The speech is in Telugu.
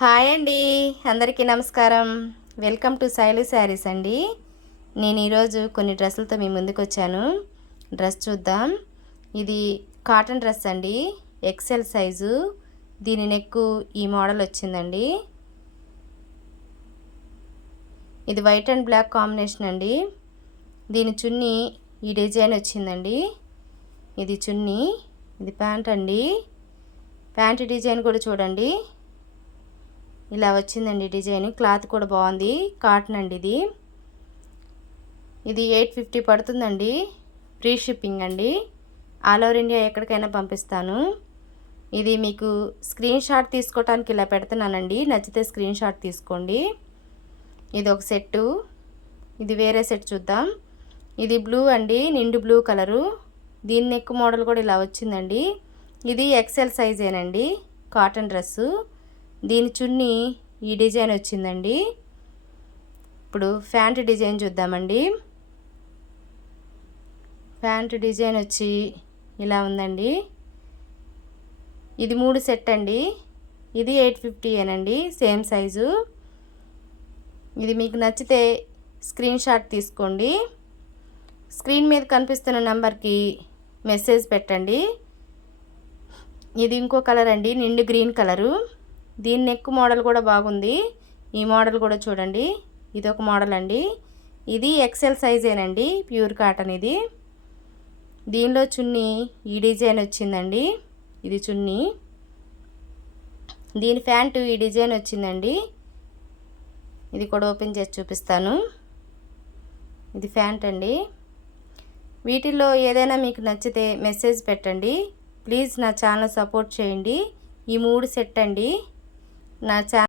హాయ్ అండి, అందరికీ నమస్కారం. వెల్కమ్ టు శైలు శారీస్ అండి. నేను ఈరోజు కొన్ని డ్రెస్సులతో మీ ముందుకు వచ్చాను. డ్రెస్ చూద్దాం. ఇది కాటన్ డ్రెస్ అండి, ఎక్సెల్ సైజు. దీని నెక్ ఈ మోడల్ వచ్చిందండి. ఇది వైట్ అండ్ బ్లాక్ కాంబినేషన్ అండి. దీని చున్నీ ఈ డిజైన్ వచ్చిందండి. ఇది చున్నీ, ఇది ప్యాంట్ అండి. ప్యాంట్ డిజైన్ కూడా చూడండి, ఇలా వచ్చిందండి డిజైన్. క్లాత్ కూడా బాగుంది, కాటన్ అండి. ఇది 850 పడుతుందండి. ఫ్రీ షిప్పింగ్ అండి. ఆల్ ఓవర్ ఇండియా ఎక్కడికైనా పంపిస్తాను. ఇది మీకు స్క్రీన్ షాట్ తీసుకోవడానికి ఇలా పెడుతున్నానండి. నచ్చితే స్క్రీన్ షాట్ తీసుకోండి. ఇది ఒక సెట్టు. ఇది వేరే సెట్ చూద్దాం. ఇది బ్లూ అండి, నిండు బ్లూ కలరు. దీని నెక్ మోడల్ కూడా ఇలా వచ్చిందండి. ఇది ఎక్సెల్ సైజేనండి, కాటన్ డ్రెస్సు. దీని చున్నీ ఈ డిజైన్ వచ్చిందండి. ఇప్పుడు ప్యాంట్ డిజైన్ చూద్దామండి. ప్యాంట్ డిజైన్ వచ్చి ఇలా ఉందండి. ఇది 3 సెట్ అండి. ఇది 850 ఏనండి, సేమ్ సైజు. ఇది మీకు నచ్చితే స్క్రీన్ షాట్ తీసుకోండి. స్క్రీన్ మీద కనిపిస్తున్న నెంబర్కి మెసేజ్ పెట్టండి. ఇది ఇంకో కలర్ అండి, నిండు గ్రీన్ కలరు. దీని నెక్ మోడల్ కూడా బాగుంది. ఈ మోడల్ కూడా చూడండి, ఇది ఒక మోడల్ అండి. ఇది ఎక్సెల్ సైజేనండి, ప్యూర్ కాటన్. ఇది దీనిలో చున్నీ ఈ డిజైన్ వచ్చిందండి. ఇది చున్నీ. దీని ప్యాంటు ఈ డిజైన్ వచ్చిందండి. ఇది కూడా ఓపెన్ చేసి చూపిస్తాను. ఇది ప్యాంట్ అండి. వీటిల్లో ఏదైనా మీకు నచ్చితే మెసేజ్ పెట్టండి. ప్లీజ్ నా ఛానల్ సపోర్ట్ చేయండి. ఈ 3 సెట్ అండి. నా ఛానల్